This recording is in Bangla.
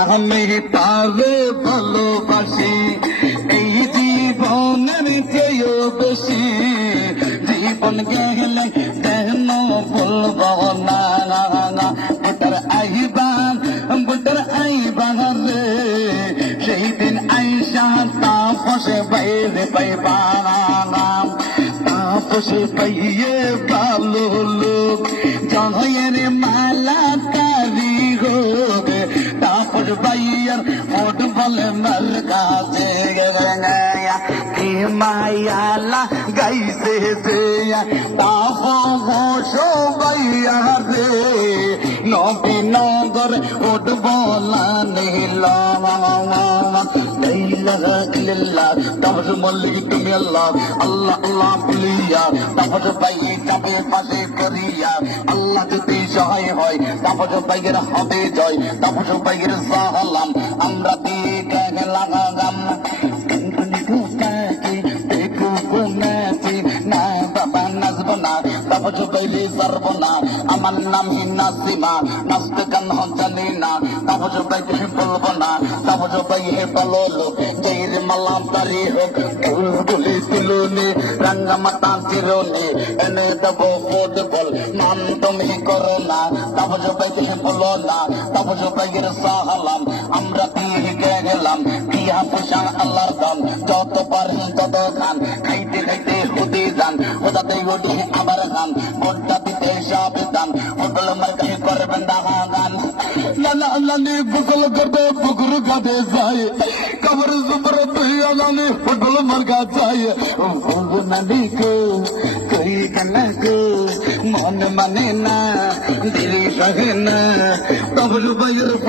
আমি তারে ভালোবাসি এই জীবনের চেয়েও বেশি জীবন গেলে কেন বলবো না বুটার আইবান রে সেই দিন আইসা তাপসে বাইরে পাইবা তাপসে পাইয়ে ভালো লোক জয়ের মালা তারি হোক তাপস বাইয়ার ফুটবল মার কাছে কি মায়ালা গাইছে তাপস বাইয়া রে নবীনগর ফুটবল নীল তাপস মল্লিক তুমি আল্লাহ আল্লাহ আল্লাহ বলিয়া তাপস ভাই যাবে পাশে করিয়া আল্লাহ যদি সহায় হয় তাপস ভাইয়ের হবে জয় তাপস ভাইয়ের সালাম আমরা দিয়ে লাগাম না বাবা নাচবো না তাপস ভাইলে সারবো না আমার নাম নাসিমা নাচতে গান জানি না তাপস ভাইকে বলবো না তাপস ভাই হে বলো লোক জয়ের মালাম তারি হোক বুলবুলি তুলুনি রাঙ্গা মাতা চিরুনি এনে দেবো ফুটবল নাম তুমি করো না তাপস ভাইকে বলো না তাপস ভাইয়ের সালাম আমরা দিয়ে গেলাম দিয়া পোষা আল্লাহর দাম যত পারেন তত খান খাইতে খাইতে হুদি যান হোদাতে উঠে আবার খান ভোটটা দিতে সব দান হোটেল মার্কাই করবেন গান লালা আল্লাহ বুকল করবে বুকুর কাঁধে যায় কবর জবর তুই আল্লাহ হোটেল মার্কা যায় নবী কো তুই কান্না কো মন মানে না দিল সহে না তবলু বাইর